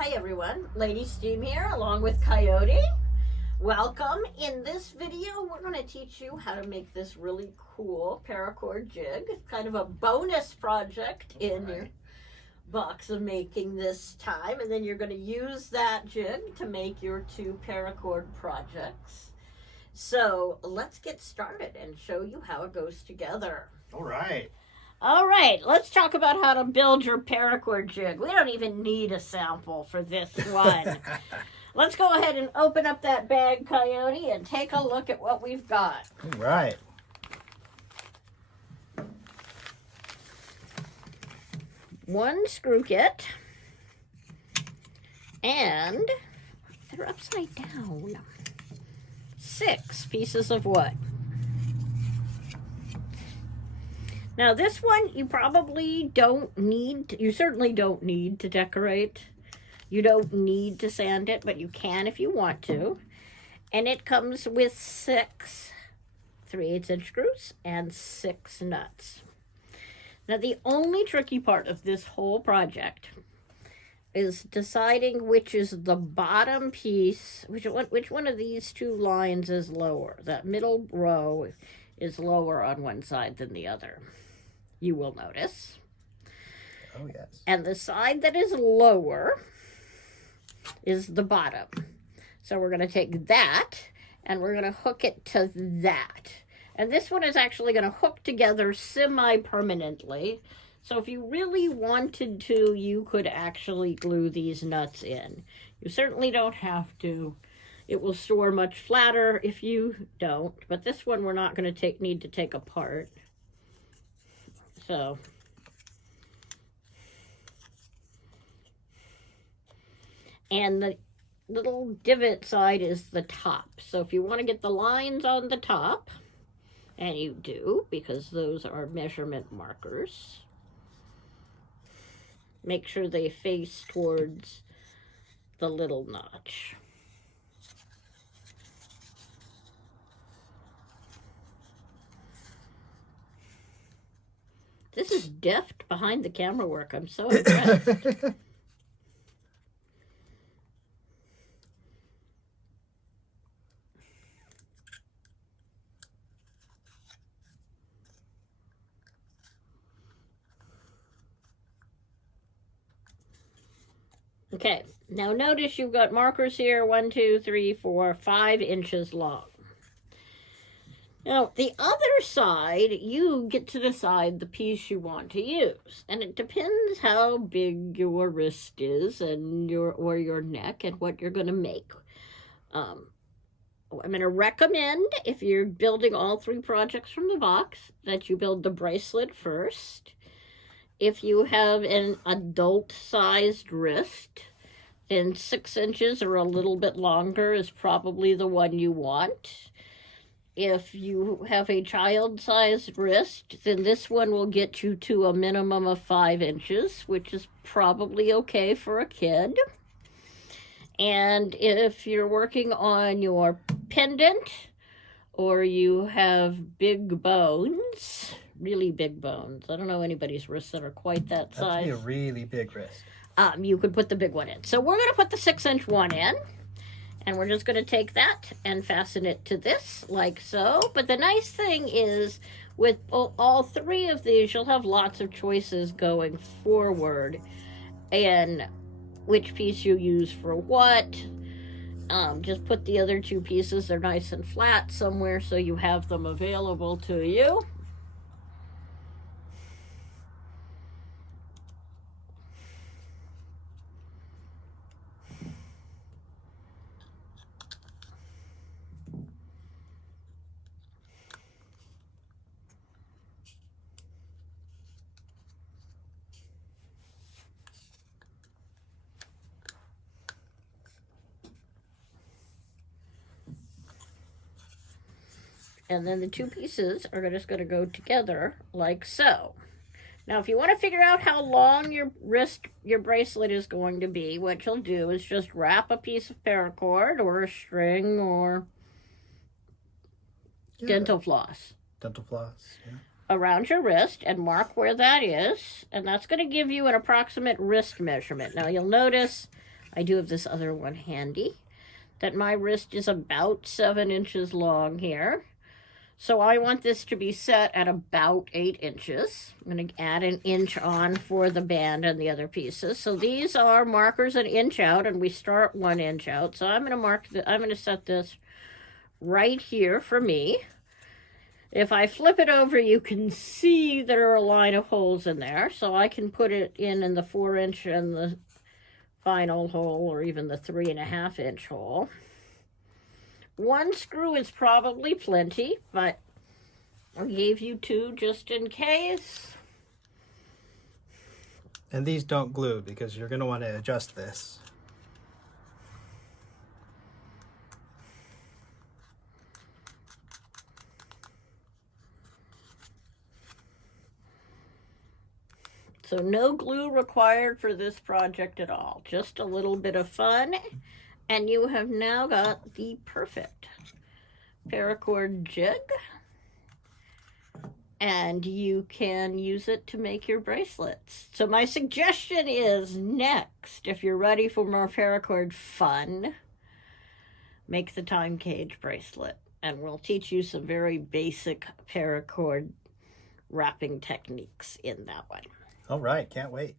Hi everyone, Lady Steam here along with Coyote. Welcome. In this video we're going to teach you how to make this really cool paracord jig. It's kind of a bonus project in your box of making this time, and then you're going to use that jig to make your two paracord projects. So let's get started and show you how it goes together. All right, let's talk about how to build your paracord jig. We don't even need a sample for this one. Let's go ahead and open up that bag, Coyote, and take a look at what we've got. All right. One screw kit, and they're upside down. 6 pieces of wood. Now this one you probably don't need, you certainly don't need to decorate. You don't need to sand it, but you can if you want to. And it comes with 6 3/8" screws and 6 nuts. Now the only tricky part of this whole project is deciding which is the bottom piece, which one of these two lines is lower. That middle row is lower on one side than the other. You will notice. Oh, yes. And the side that is lower is the bottom. So we're going to take that and we're going to hook it to that. And this one is actually going to hook together semi-permanently. So if you really wanted to, you could actually glue these nuts in. You certainly don't have to. It will store much flatter if you don't. But this one we're not going to need to take apart. So, and the little divot side is the top. So if you want to get the lines on the top, and you do, because those are measurement markers, make sure they face towards the little notch. This is deft behind the camera work. I'm so impressed. Okay, now notice you've got markers here, 1, 2, 3, 4, 5 inches long. Now, the other side, you get to decide the piece you want to use. And it depends how big your wrist is and your neck and what you're going to make. I'm going to recommend, if you're building all 3 projects from the box, that you build the bracelet first. If you have an adult-sized wrist, then 6 inches or a little bit longer is probably the one you want. If you have a child-sized wrist, then this one will get you to a minimum of 5 inches, which is probably okay for a kid. And if you're working on your pendant, or you have big bones, really big bones, I don't know anybody's wrists that are quite that size. That's a really big wrist. You could put the big one in. So we're going to put the 6-inch one in. And we're just going to take that and fasten it to this, like so. But the nice thing is, with all 3 of these, you'll have lots of choices going forward. And which piece you use for what. Just put the other 2 pieces, they're nice and flat somewhere, so you have them available to you. And then the 2 pieces are just going to go together like so. Now, if you want to figure out how long your bracelet is going to be, what you'll do is just wrap a piece of paracord or a string or dental floss. Dental floss, yeah. Around your wrist and mark where that is. And that's going to give you an approximate wrist measurement. Now, you'll notice I do have this other one handy, that my wrist is about 7 inches long here. So I want this to be set at about 8 inches. I'm going to add an inch on for the band and the other pieces. So these are markers an inch out, and we start 1 inch out. So I'm going to set this right here for me. If I flip it over, you can see there are a line of holes in there. So I can put it in the 4 inch and the final hole, or even the 3.5 inch hole. 1 screw is probably plenty, but I gave you 2 just in case. And these don't glue because you're going to want to adjust this. So no glue required for this project at all. Just a little bit of fun. And you have now got the perfect paracord jig. And you can use it to make your bracelets. So my suggestion is, next, if you're ready for more paracord fun, make the time cage bracelet. And we'll teach you some very basic paracord wrapping techniques in that one. All right, can't wait.